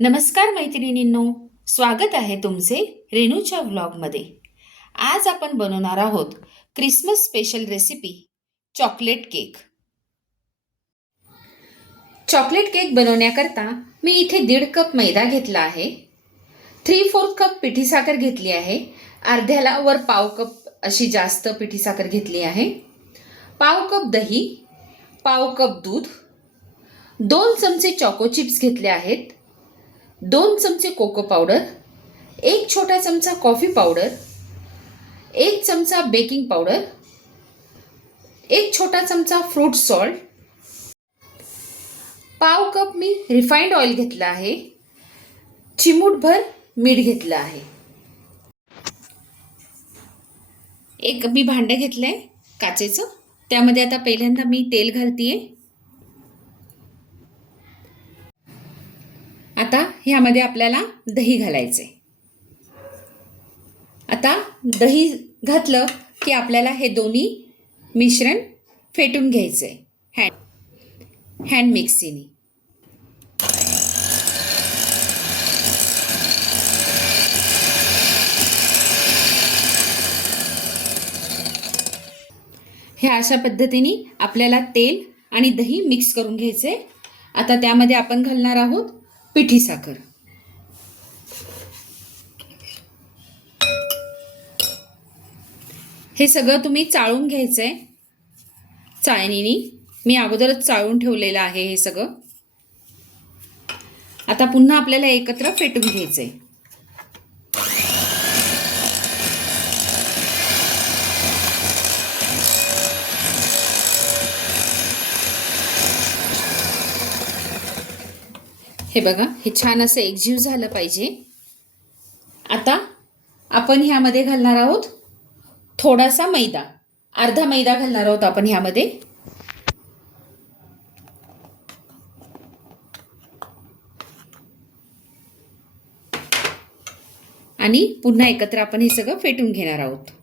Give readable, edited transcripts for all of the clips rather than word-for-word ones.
नमस्कार मैत्रिणींनो, स्वागत आहे तुमचे रेणूच्या व्लॉगमध्ये। आज आपण बनवणार आहोत Christmas special recipe chocolate cake. Chocolate cake बनवण्याकरता मी इथे 1.5 कप मैदा घेतला आहे, 3/4 कप पिठी साखर घेतली आहे, अर्ध्याला वर पाव कप अशी जास्त पिठी साखर घेतली आहे, पाव कप दही, पाव कप दूध, 2 चमचे चॉको चिप्स घेतले आहेत, 2 चमचे कोको पावडर, 1 छोटा चमचा कॉफी पावडर, 1 चमचा बेकिंग पावडर, 1 छोटा चमचा फ्रूट सॉल्ट, पाव कप मी रिफाइंड ऑइल घेतला आहे, चिमूटभर मीठ घेतलं आहे। एक मी भांडं घेतलंय काचेचं, त्यामध्ये आता पहिल्यांदा मी तेल घालतेय। आता ह्यामध्ये आपल्याला दही घालायचे। आता दही घातलं की आपल्याला हे दोन्ही मिश्रण फेटून घ्यायचे हँड मिक्सीने। हे अशा पद्धतीने आपल्याला तेल आणि दही मिक्स करून घ्यायचे। आता त्यामध्ये आपण घालणार आहोत पिठी साखर। हे सगळं तुम्ही चाळून घ्यायचंय चाळणीने। मी अगोदरच चाळून ठेवलेलं आहे हे सगळं। आता पुन्हा आपल्याला एकत्र फेटून घ्यायचंय। हे बघा, हे छान असं एकजीव झालं पाहिजे। आता आपण ह्यामध्ये घालणार आहोत थोडासा मैदा, अर्धा मैदा घालणार आहोत आपण ह्यामध्ये। आणि पुन्हा एकत्र आपण हे सगळं फेटून घेणार आहोत।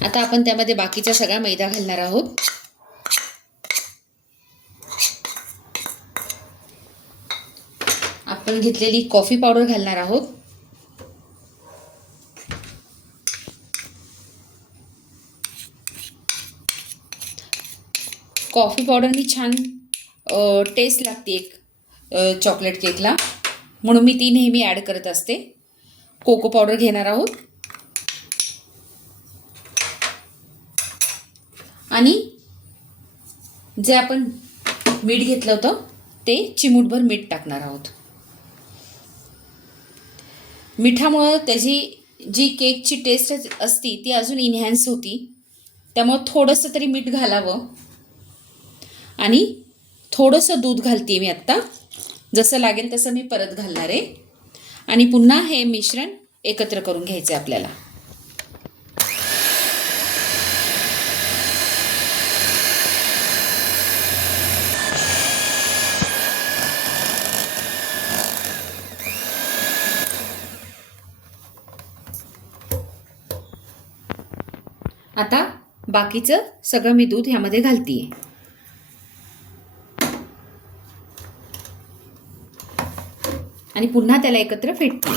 आता आपण त्यामध्ये बाकीचा सगळा मैदा घालणार आहोत। आपण घेतलेली कॉफी पावडर घालणार आहोत। कॉफी पावडरनी छान टेस्ट लागते एक चॉकलेट केकला, म्हणून मी ती नेहमी ॲड करत असते। कोको पावडर घेणार आहोत आणि जे आपण मीठ घेतलं होतं ते चिमूटभर मीठ टाकणार आहोत। मिठामुळे त्याची जी केकची टेस्ट असती ती अजून इन्हॅन्स होती, त्यामुळे थोडंसं तरी मीठ घालावं। आणि थोडंसं दूध घालते मी आत्ता, जसं लागेल तसं मी परत घालणार आहे। आणि पुन्हा हे मिश्रण एकत्र करून घ्यायचं आहे आपल्याला। आता बाकीचं सगळं मी दूध ह्यामध्ये घालतेय। आणि पुन्हा त्याला एकत्र फेटते।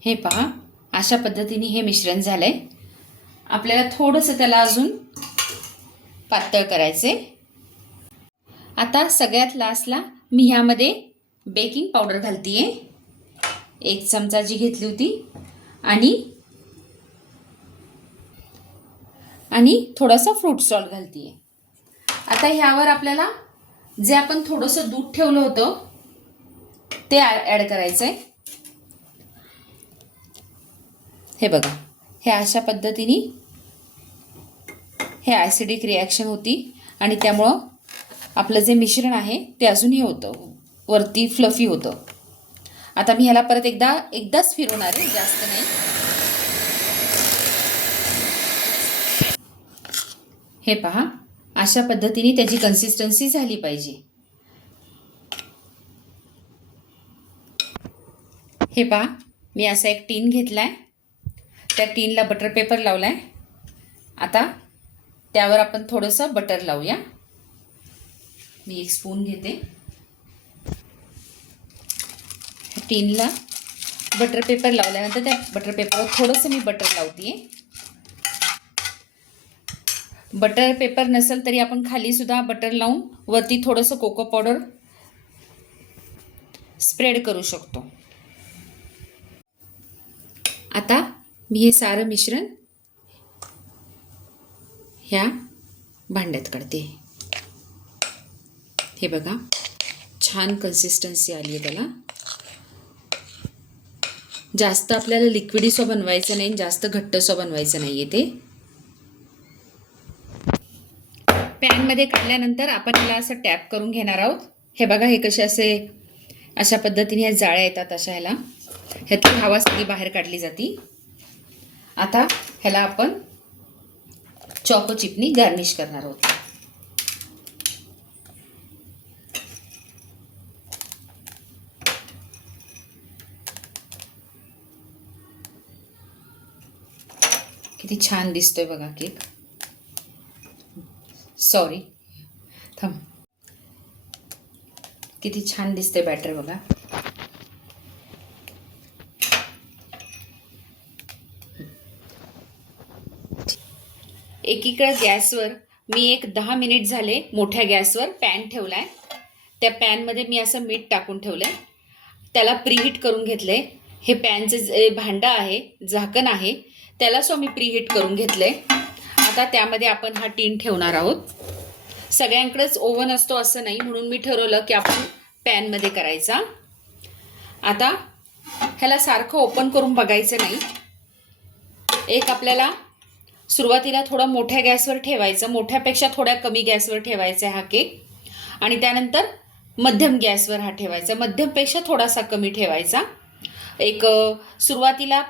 हे पहा, अशा पद्धतीने हे मिश्रण झालंय। आपल्याला थोडंसं त्याला अजून पातळ करायचे। आता सगळ्यात लास्टला मी ह्यामध्ये बेकिंग पावडर घालतेय, 1 चमचा जी घेतली होती, आणि थोडासा फ्रूट सॉल्ट घालतेय। आता ह्यावर आपल्याला जे आपण थोडंसं दूध ठेवलं होतं ते ॲड करायचं आहे। हे बघा, हे अशा पद्धतीने हे ॲसिडिक रिॲक्शन होती आणि त्यामुळं आपलं जे मिश्रण आहे ते अजून हे होतं, वरती फ्लफी होतं। आता मी ह्याला परत एकदाच फिरवणार आहे, जास्त नाही। हे पहा, अशा पद्धतीने त्याची कन्सिस्टन्सी झाली पाहिजे. हे पहा, मी असा एक टीन घेतला आहे. त्या टीनला बटर पेपर लावला आहे. आता त्यावर आपण थोडंसं बटर लावूया. मी एक स्पून घेते. टीनला बटर पेपर लावल्यानंतर त्या बटर पेपरवर थोडंसं मी बटर लावते. बटर पेपर नसेल तरी आपण खाली सुद्धा बटर लावून वरती थोडंसं कोको पावडर स्प्रेड करू शकतो. आता मी हे सारं मिश्रण ह्या भांड्यात काढते. हे बघा, छान कन्सिस्टन्सी आली आहे त्याला. जास्त आपल्याला लिक्विडीसो बनवायचं नाही, जास्त घट्टसो बनवायचं नाही आहे ते. पॅनमध्ये काढल्यानंतर आपण याला असं टॅप करून घेणार आहोत. हे बघा, हे कसे अशा पद्धतीने ह्या जाळ्या येतात. अशा ह्याला ह्यातली हवा सगळी बाहेर काढली जाते. आता ह्याला आपण चॉको चिपनी गार्निश करणार आहोत. किती छान दिसतोय बघा केक. सॉरी, थांब. किती छान दिसते बॅटर बघा. एकीकडे गॅसवर मी एक 10 मिनिट झाले मोठ्या गॅसवर पॅन ठेवलाय. त्या पॅनमध्ये मी असं मीठ टाकून ठेवलंय. त्याला प्रीहीट करून घेतलंय. हे पॅनचे जे भांडं आहे, झाकण आहे, त्याला सो मी प्रीहीट करून घेतलंय. आता त्यामध्ये आपण हा टीन ठेवणार आहोत. सगळ्यांकडेच ओव्हन असतो असं नाही, म्हणून मी ठरवलं की आपण पॅनमध्ये करायचा. आता ह्याला सारखं ओपन करून बघायचं नाही. एक आपल्याला सुरुवातीला थोडा मोठ्या गॅसवर ठेवायचं, मोठ्यापेक्षा थोड्या कमी गॅसवर ठेवायचा हा केक. आणि त्यानंतर मध्यम गॅसवर हा ठेवायचा, मध्यमपेक्षा थोडासा कमी ठेवायचा. एक सुरुवातीला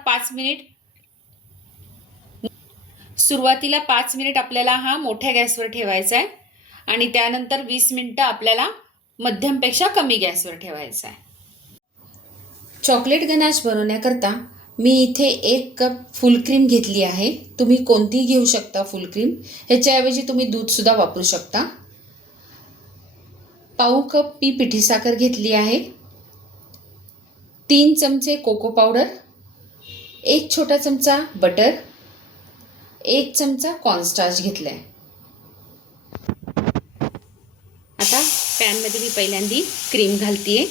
5 मिनिट आपल्याला हा मोठ्या गॅसवर ठेवायचा आहे. आणि त्यानंतर 20 मिनिटं आपल्याला मध्यमपेक्षा कमी गॅसवर ठेवायचा आहे. चॉकलेट गनाश बनवण्याकरता मी इथे 1 कप फुल क्रीम घेतली आहे. तुम्ही कोणतीही घेऊ शकता फुल क्रीम. ह्याच्याऐवजी तुम्ही दूधसुद्धा वापरू शकता. पाव कप मी पिठी साखर घेतली आहे. 3 चमचे कोको पावडर, 1 छोटा चमचा बटर, 1 चमचा कॉर्नस्टार्च घेतलाय. आता पॅनमध्ये मी पहिल्यांदा क्रीम घालतीये.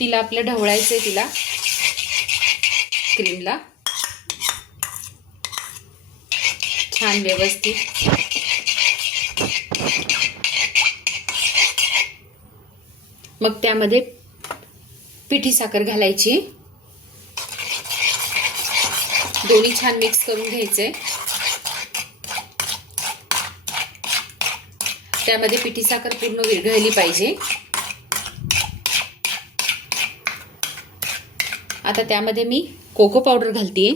तिला आपलं ढवळायचंय, तिला क्रीमला छान व्यवस्थित. मग त्यामध्ये पिठी साखर घालायची. दोन्ही छान मिक्स करून घ्यायचे. त्यामध्ये पिठी साखर पूर्ण विरघळली पाहिजे. आता त्यामध्ये मी कोको पावडर घालते.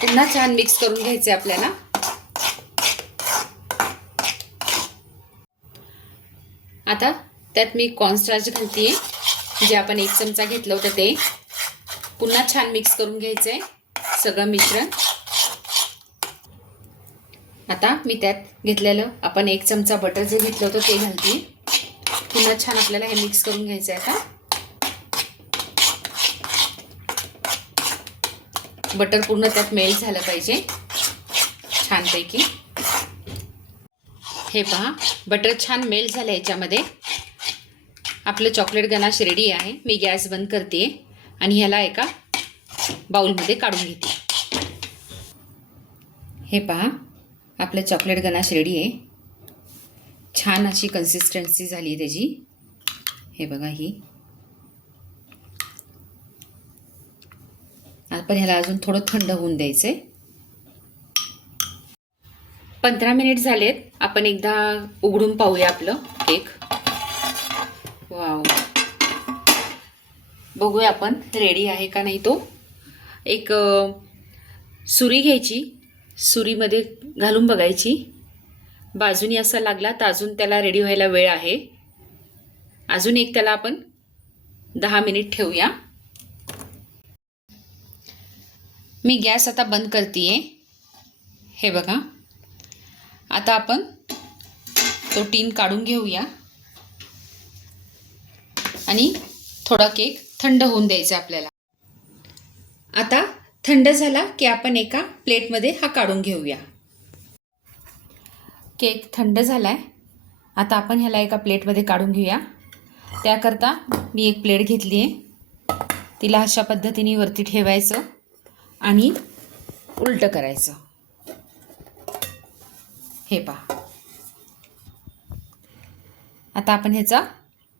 पुन्हा छान मिक्स करून घ्यायचे आपल्याला. आता त्यात मी कॉर्नस्टार्च घालते, जे आपण 1 चमचा घेतलं होतं ते. पुन्हा छान मिक्स करून घ्यायचंय सगळं मिश्रण. आता मी त्यात घेतलेलं आपण 1 चमचा बटर जे घेतलं होतं ते घालते. पुन्हा छान आपल्याला हे मिक्स करून घ्यायचं आहे. आता बटर पूर्ण त्यात मेल्ट झालं पाहिजे छानपैकी. हे पहा, बटर छान मेल्ट झालं. याच्यामध्ये आपलं चॉकलेट गनाश रेडी आहे. मी गॅस बंद करते आणि ह्याला एका बाउलमध्ये काढून घेते. हे पहा, आपलं चॉकलेट गनाश रेडी आहे. छान अशी कन्सिस्टन्सी झाली आहे त्याची. हे बघा, ही आपण ह्याला अजून थोडं थंड होऊन द्यायचं आहे. 15 मिनिट झालेत. आपण एकदा उघडून पाहूया आपलं केक. वाव, बघूया आपण रेडी आहे का नाही तो. एक सुरी घ्यायची, सुरीमध्ये घालून बघायची, बाजूनी असा लागला तर अजून त्याला रेडी व्हायला वेळ आहे. अजून एक त्याला आपण 10 मिनिट ठेवूया. मी गॅस आता बंद करतेय. हे बघा, आता आपण तो टीन काढून घेऊया आणि थोडा केक थंड होऊन द्यायचा आपल्याला. आता थंड झाला की आपण एका प्लेटमध्ये हा काढून घेऊया. केक थंड झालाय. आता आपण ह्याला एका प्लेटमध्ये काढून घेऊया. त्याकरता मी एक प्लेट घेतली आहे. तिला अशा पद्धतीने वरती ठेवायचं आणि उलटं करायचं. हे पहा. आता आपण ह्याचा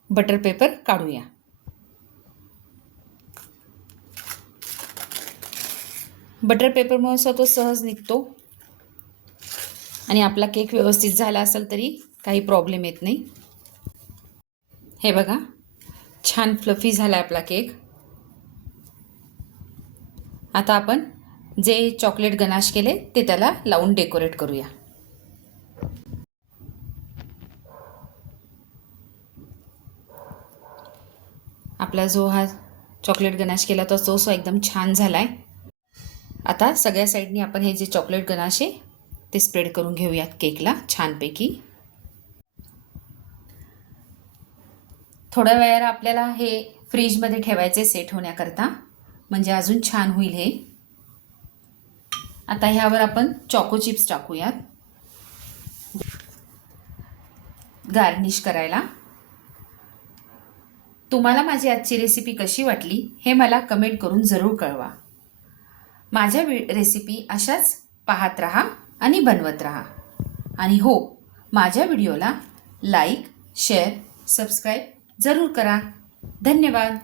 बटर पेपर काढूया. बटर पेपरमुळे असा तो सहज निघतो आणि आपला केक व्यवस्थित झाला असेल तरी काही प्रॉब्लेम येत नाही. हे बघा, छान फ्लफी झाला आपला केक. आता आपण जे चॉकलेट गनाश केले ते त्याला लावून डेकोरेट करूया. आपला जो हा चॉकलेट गनाश केला तो एकदम छान झाला आहे. आता सगळ्या साईडनी आपण हे जे चॉकलेट गनाश आहे ते स्प्रेड करून घेऊयात केकला छानपैकी. थोड्या वेळाला आपल्याला हे फ्रीजमध्ये ठेवायचे सेट होण्याकरता, म्हणजे अजून छान होईल हे. आता ह्यावर आपण चॉको चिप्स टाकूयात गार्निश करायला. तुम्हाला माझी आजची रेसिपी कशी वाटली हे मला कमेंट करून जरूर कळवा. माझ्या रेसिपी अशाच पाहत राहा आणि बनवत राहा. आणि हो, माझ्या व्हिडिओला लाईक, शेअर, सबस्क्राईब जरूर करा. धन्यवाद.